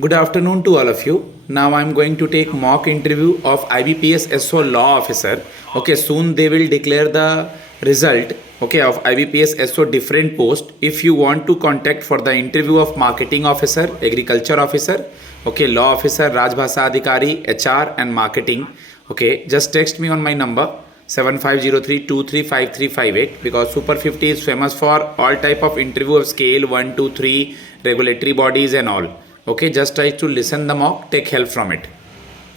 Good afternoon to all of you. Now I'm going to take mock interview of IBPS SO Law Officer. Okay, soon they will declare the result. Okay, of IBPS SO different post. If you want to contact for the interview of Marketing Officer, Agriculture Officer, okay, Law Officer, Rajbhasa Adhikari, HR and Marketing. Okay, just text me on my number 7503235358 because Super 50 is famous for all type of interview of scale 1, 2, 3, regulatory bodies and all. Okay, just try to listen the mock, take help from it.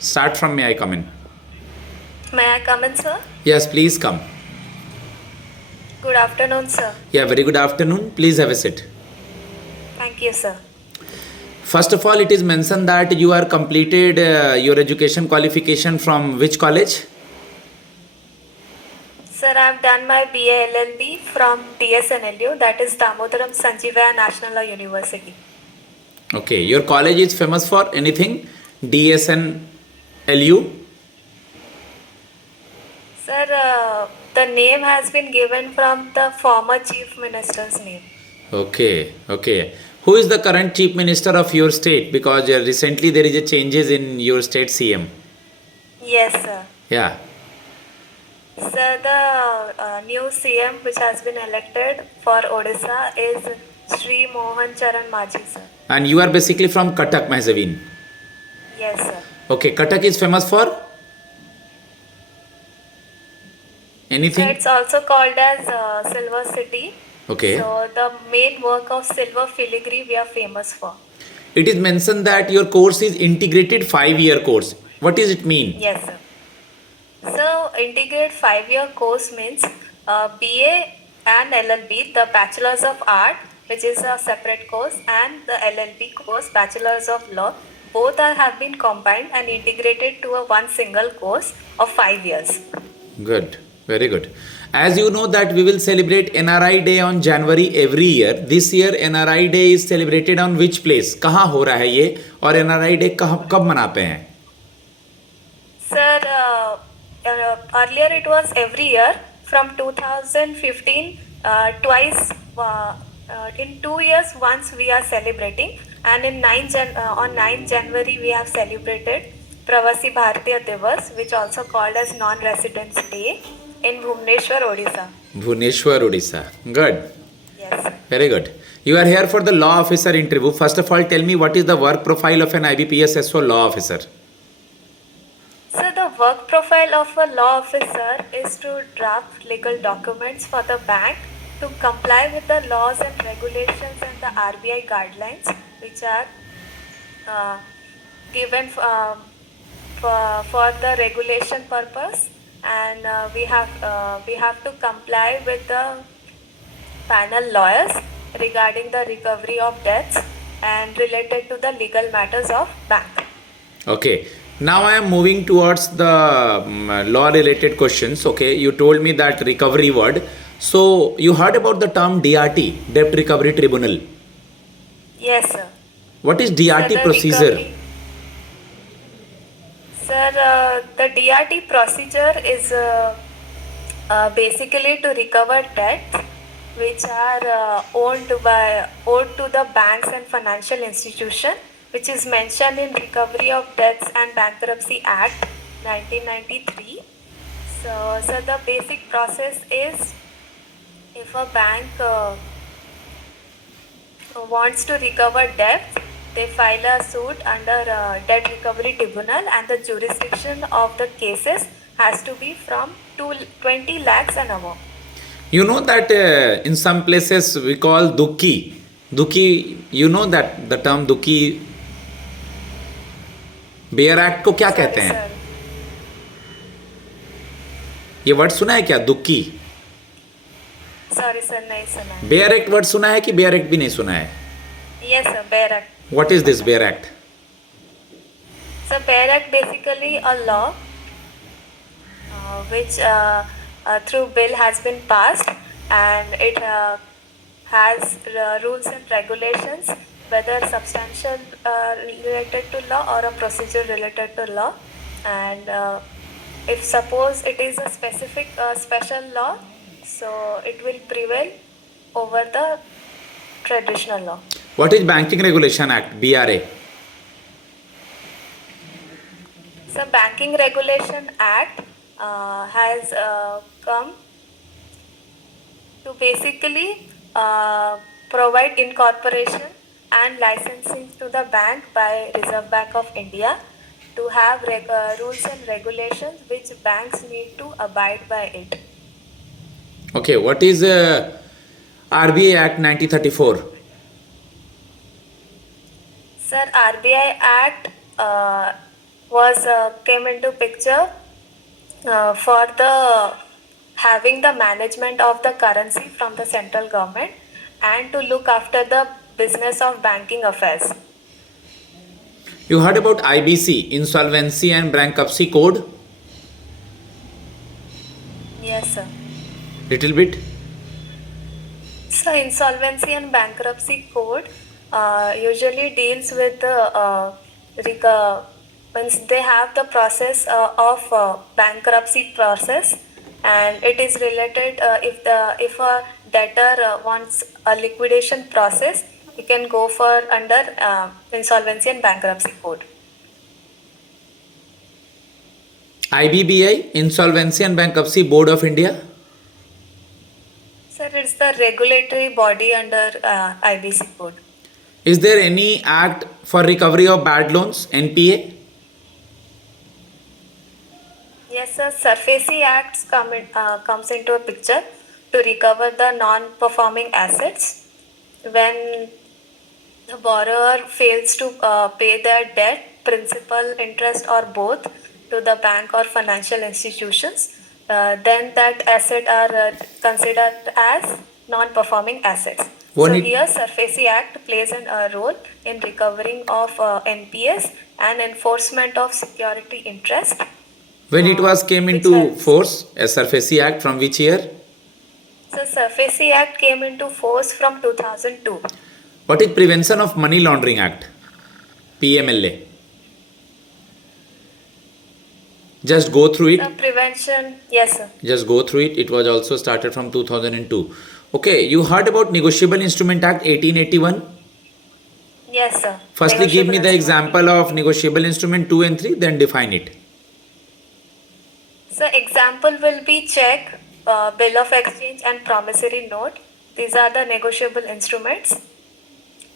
Start from may I come in? May I come in, sir? Yes, please come. Good afternoon, sir. Yeah, very good afternoon. Please have a seat. Thank you, sir. First of all, it is mentioned that you are completed your education qualification from which college? Sir, I have done my BA LLB from TSNLU, that is Damodaram Sanjeevaya National Law University. Okay, your college is famous for anything? DSNLU? Sir, the name has been given from the former Chief Minister's name. Okay, okay. Who is the current chief minister of your state? Because recently there is a changes in your state CM. Yes, sir. Yeah. Sir, the new CM which has been elected for Odisha is Sri Mohan Charan Maji, sir. And you are basically from Cuttack, Mahazavin. Yes, sir. Okay, Cuttack is famous for So anything? it's also called as Silver City. Okay. So the main work of silver filigree we are famous for. It is mentioned that your course is integrated 5-year course. What does it mean? Yes, sir. So integrate 5-year course means BA and LLB, the Bachelors of Art, which is a separate course, and the LLB course, Bachelors of Law, both have been combined and integrated to a one single course of 5 years. Good, very good. As you know that we will celebrate NRI Day on January every year. This year NRI Day is celebrated on which place? कहाँ हो रहा है ये और NRI Day कब मनाते हैं? Sir, earlier it was every year. From 2015, twice, in 2 years once we are celebrating, and in on 9 January we have celebrated Pravasi Bharatiya Divas, which also called as Non-Residence Day in Bhubaneswar, Odisha. Bhubaneswar, Odisha. Good. Yes, sir. Very good. You are here for the law officer interview. First of all, tell me what is the work profile of an IBPS SO law officer? So the work profile of a law officer is to draft legal documents for the bank to comply with the laws and regulations and the RBI guidelines which are given for the regulation purpose, and we have to comply with the panel lawyers regarding the recovery of debts and related to the legal matters of bank. Okay. Now I am moving towards the law related questions. Okay. You told me that recovery word. So you heard about the term DRT, Debt Recovery Tribunal. Yes, sir. What is Sir, DRT the procedure? the DRT procedure is basically to recover debts which are owed to the banks and financial institution, which is mentioned in Recovery of Debts and Bankruptcy Act 1993. So the basic process is, if a bank wants to recover debts, they file a suit under Debt Recovery Tribunal, and the jurisdiction of the cases has to be from 20 lakhs and above. You know that in some places we call Dukki. Dukki, you know that the term Dukki. Bare act को क्या कहते हैं? ये word सुना है क्या? दुक्की. Sorry sir, नहीं सुना है. बेयर एक्ट वर्ड सुना है कि बेयर एक्ट भी नहीं सुना है? Yes sir, bare act. What is this bare act? Sir, bare act basically a law which through bill has been passed, and it has rules and regulations, whether substantial related to law or a procedure related to law, and if suppose it is a specific special law, so it will prevail over the traditional law. What is Banking Regulation Act, BRA? So Banking Regulation Act has come to basically provide incorporation and licensing to the bank by Reserve Bank of India to have rules and regulations which banks need to abide by it. Okay, what is RBI Act 1934? Sir, RBI Act was came into picture for the having the management of the currency from the central government and to look after the business of banking affairs. You heard about IBC, Insolvency and Bankruptcy Code? Yes, sir. Little bit. So, Insolvency and Bankruptcy Code usually deals with the once they have the process of bankruptcy process, and it is related if a debtor wants a liquidation process, he can go for under Insolvency and Bankruptcy Code. IBBI, Insolvency and Bankruptcy Board of India? Sir, it's the regulatory body under IBC code. Is there any act for recovery of bad loans, NPA? Yes, sir. SURFACE Acts comes into a picture to recover the non-performing assets when the borrower fails to pay their debt, principal, interest, or both to the bank or financial institutions. Then that asset are considered as non-performing assets. One So it- here, SURFACE Act plays a role in recovering of NPS and enforcement of security interest. When it was came Which into has- force, a SURFACE Act from which year? So SURFACE Act came into force from 2002. What is Prevention of Money Laundering Act? PMLA. Just go through it. Prevention, yes, sir. Just go through it. It was also started from 2002. Okay, you heard about Negotiable Instrument Act 1881? Yes, sir. Firstly, give me Negotiable the instrument. example of Negotiable Instrument 2 and 3, then define it. So example will be check, bill of exchange and promissory note. These are the negotiable instruments.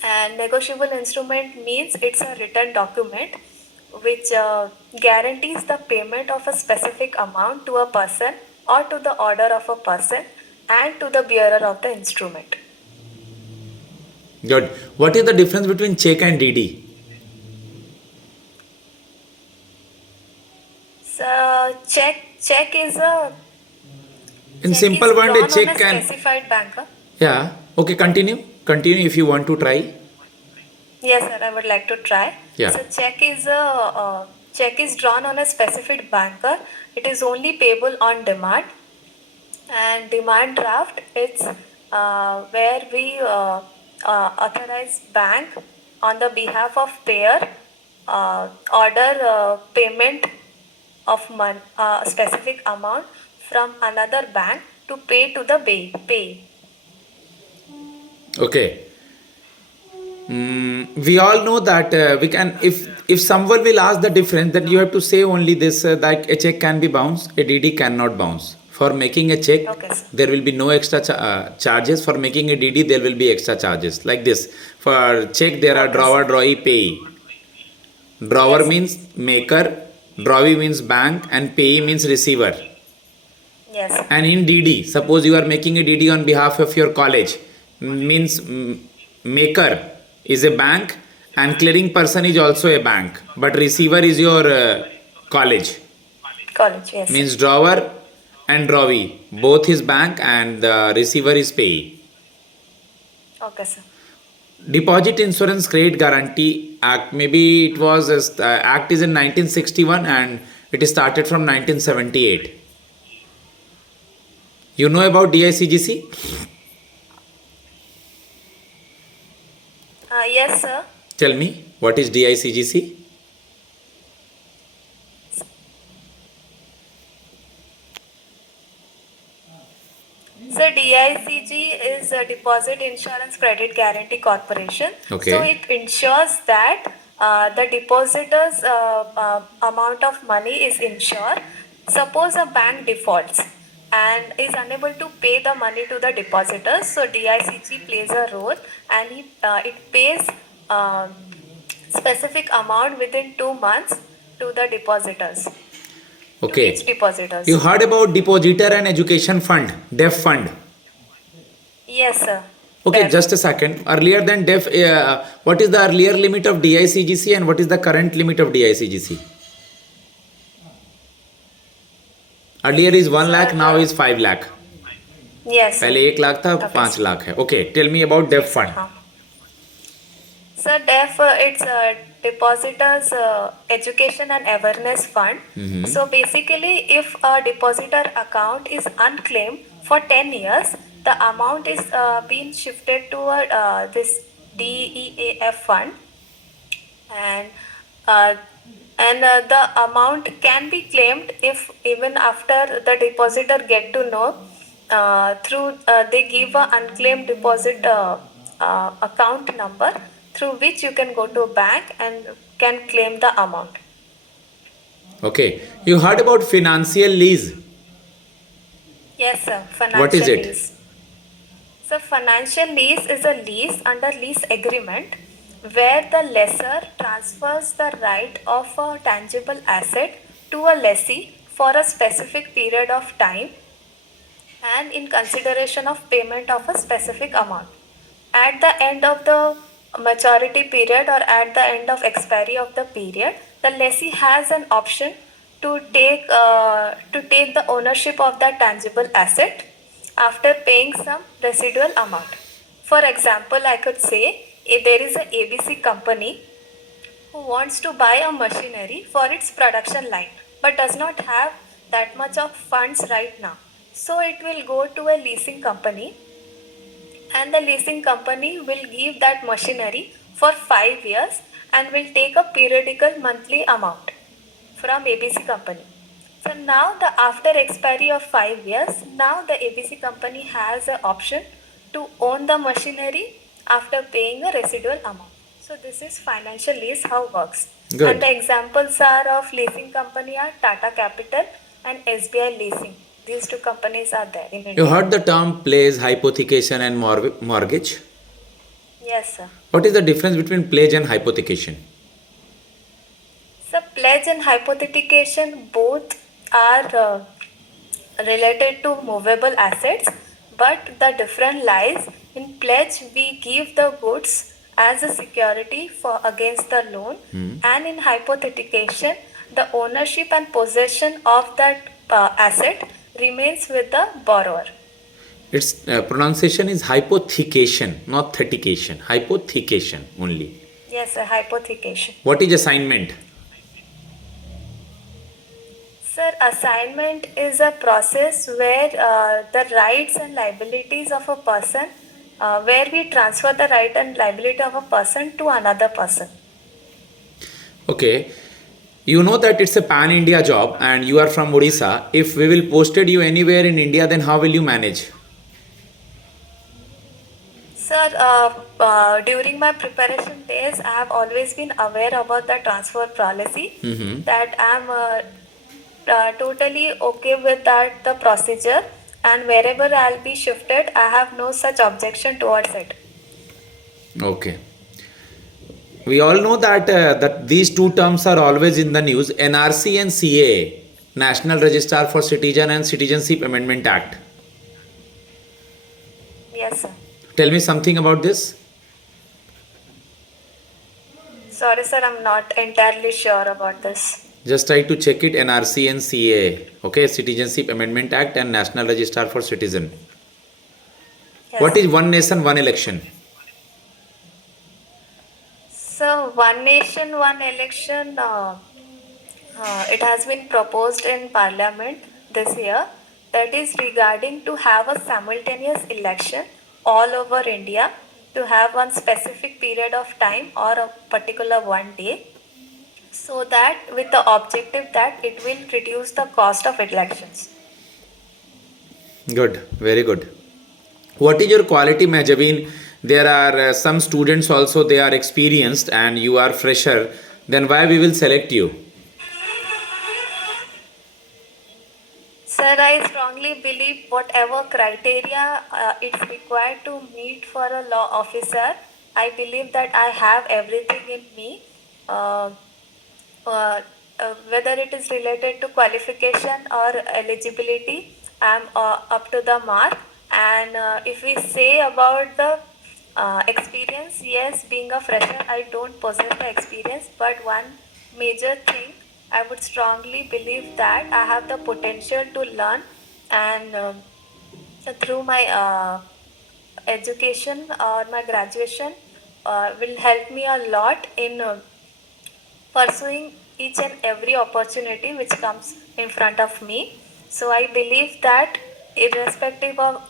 And negotiable instrument means it's a written document which guarantees the payment of a specific amount to a person or to the order of a person and to the bearer of the instrument. Good. What is the difference between check and DD? So check is a In check simple is word, a drawn check on a can. specified banker. Yeah. Okay, continue. Continue if you want to try. Yes, sir. I would like to try. Yeah. So check is drawn on a specific banker. It is only payable on demand. And demand draft, it's where we authorize bank on the behalf of payer order payment of specific amount from another bank to pay to the pay. Okay. We all know that we can, if someone will ask the difference, then you have to say only this that a check can be bounced, a DD cannot bounce. For making a check, Okay, sir. there will be no extra charges. For making a DD, there will be extra charges. Like this, for check there are Okay, drawer, drawee, payee. Drawer Yes. means maker, drawee means bank, and payee means receiver. Yes. And in DD, suppose you are making a DD on behalf of your college, means maker is a bank and clearing person is also a bank, but receiver is your college. College, yes. Means drawer and drawee, both is bank and the receiver is payee. Okay, sir. Deposit Insurance Credit Guarantee Act, maybe it was Act is in 1961 and it is started from 1978. You know about DICGC? Yes, sir. Tell me, what is DICGC? So DICG is a Deposit Insurance Credit Guarantee Corporation. Okay. So it ensures that the depositor's amount of money is insured. Suppose a bank defaults and is unable to pay the money to the depositors, so DICG plays a role, and it pays specific amount within 2 months to the depositors, to each Okay. depositors. You heard about depositor and education fund, DEF fund. Yes, sir. Okay, Def. just a second. Earlier than DEF, what is the earlier limit of DICGC and what is the current limit of DICGC? Earlier is 1 lakh, Sir, now is 5 lakh. Yes, sir. पहले 1 लाख था, Okay. 5 lakh है. Okay, tell me about DEF fund. Huh. Sir, DEF, it's Depositors Education and Awareness Fund. So basically, if a depositor account is unclaimed for 10 years, the amount is being shifted to this DEAF fund, and uh, the amount can be claimed if even after the depositor get to know through they give a unclaimed deposit account number through which you can go to a bank and can claim the amount. Okay, you heard about financial lease. Yes, sir. Financial What is it? lease. So financial lease is a lease under lease agreement where the lessor transfers the right of a tangible asset to a lessee for a specific period of time and in consideration of payment of a specific amount. At the end of the maturity period or at the end of expiry of the period, the lessee has an option to take the ownership of that tangible asset after paying some residual amount. For example, I could say if there is a ABC company who wants to buy a machinery for its production line but does not have that much of funds right now. So it will go to a leasing company, and the leasing company will give that machinery for 5 years and will take a periodical monthly amount from ABC company. So now after expiry of 5 years, now the ABC company has an option to own the machinery after paying a residual amount. So this is financial lease how works. Good. And the examples are of leasing company are Tata Capital and SBI Leasing. These two companies are there in India. You heard the term pledge, hypothecation and mortgage. Yes, sir. What is the difference between pledge and hypothecation? So pledge and hypothecation both are related to movable assets, but the difference lies in pledge we give the goods as a security for against the loan, and in hypothecation the ownership and possession of that asset remains with the borrower. Its pronunciation is hypothecation, not thetication. Hypothecation only. Yes, sir, hypothecation. What is assignment? Sir, assignment is a process where the rights and liabilities of a person, where we transfer the right and liability of a person to another person. Okay. You know that it's a pan-India job and you are from Odisha. If we will posted you anywhere in India, then how will you manage? Sir, during my preparation days, I have always been aware about the transfer policy, that I am totally okay with that the procedure, and wherever I'll be shifted, I have no such objection towards it. Okay. We all know that these two terms are always in the news: NRC and CAA, National Register for Citizen and Citizenship Amendment Act. Yes, sir. Tell me something about this. Sorry, sir, I'm not entirely sure about this. Just try to check it: NRC and CAA. Okay, Citizenship Amendment Act and National Register for Citizen. Yes. What is one nation, one election? So, one nation, one election, it has been proposed in Parliament this year. That is regarding to have a simultaneous election all over India, to have one specific period of time or a particular one day, so that with the objective that it will reduce the cost of elections. Good, very good. What is your quality measure? there are some students also, they are experienced and you are fresher, then why we will select you? Sir, I strongly believe whatever criteria it's required to meet for a law officer, I believe that I have everything in me. Uh, Whether it is related to qualification or eligibility, I'm up to the mark. And if we say about the experience, yes, being a fresher, I don't possess the experience, but one major thing, I would strongly believe that I have the potential to learn, and through my education or my graduation will help me a lot in pursuing each and every opportunity which comes in front of me. So I believe that irrespective of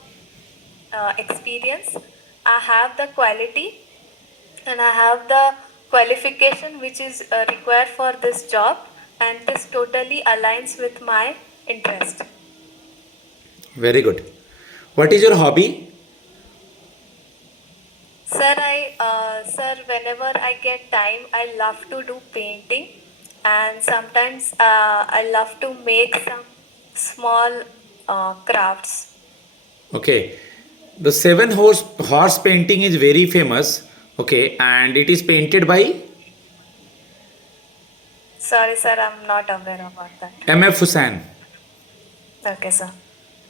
experience, I have the quality and I have the qualification which is required for this job, and this totally aligns with my interest. Very good. What is your hobby? Sir, whenever I get time, I love to do painting, and sometimes I love to make some small crafts. Okay. The horse painting is very famous. Okay, and it is painted by Sorry, sir, I'm not aware about that. MF Hussain. Okay, sir.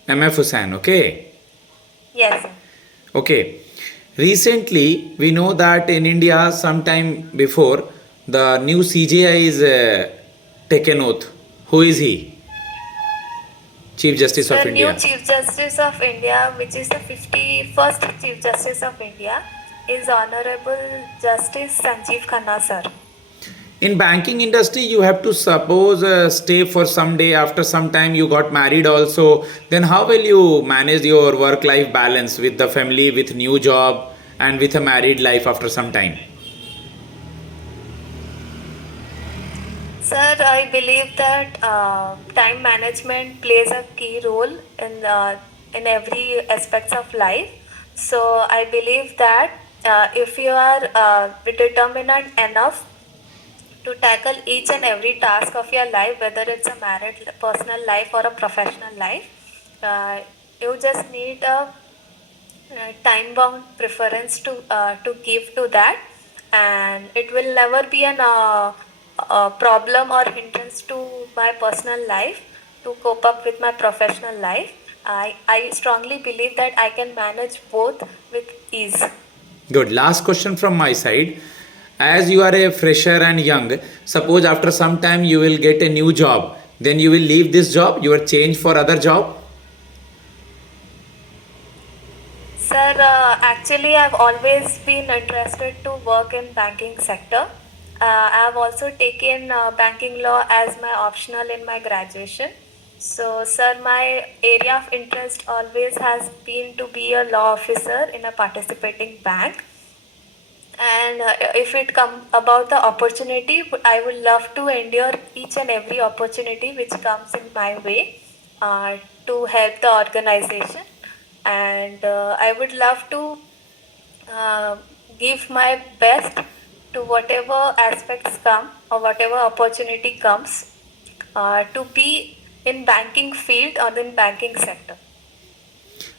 MF Hussain. Okay. Yes, sir. Okay. Recently, we know that in India, sometime before, the new CJI is taken oath. Who is he? Chief Justice of Sir, new India. Chief Justice of India, which is the 51st Chief Justice of India, is Honorable Justice Sanjeev Khanna, sir. In banking industry, you have to suppose stay for some day. After some time, you got married also. Then how will you manage your work-life balance with the family, with new job, and with a married life after some time? Sir, I believe that time management plays a key role in every aspects of life. So I believe that if you are determined enough to tackle each and every task of your life, whether it's a married personal life or a professional life, you just need a time bound preference to give to that, and it will never be a problem or hindrance to my personal life to cope up with my professional life. I strongly believe that I can manage both with ease. Good. Last question from my side. As you are a fresher and young, suppose after some time you will get a new job, then you will leave this job, you will change for other job. Sir, actually, I've always been interested to work in banking sector. I've also taken banking law as my optional in my graduation. So, sir, my area of interest always has been to be a law officer in a participating bank. And if it come about the opportunity, I would love to endure each and every opportunity which comes in my way to help the organization. And I would love to uh, give my best to whatever aspects come or whatever opportunity comes to be in banking field or in banking sector.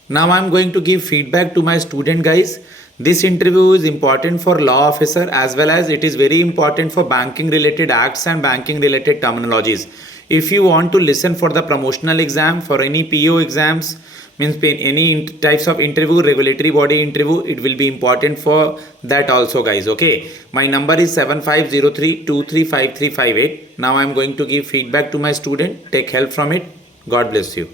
Now I am going to give feedback to my student guys. This interview is important for law officer as well as it is very important for banking related acts and banking related terminologies. If you want to listen for the promotional exam, for any PO exams, means any types of interview, regulatory body interview, it will be important for that also guys. Okay, my number is 7503235358. Now I am going to give feedback to my student. Take help from it. God bless you.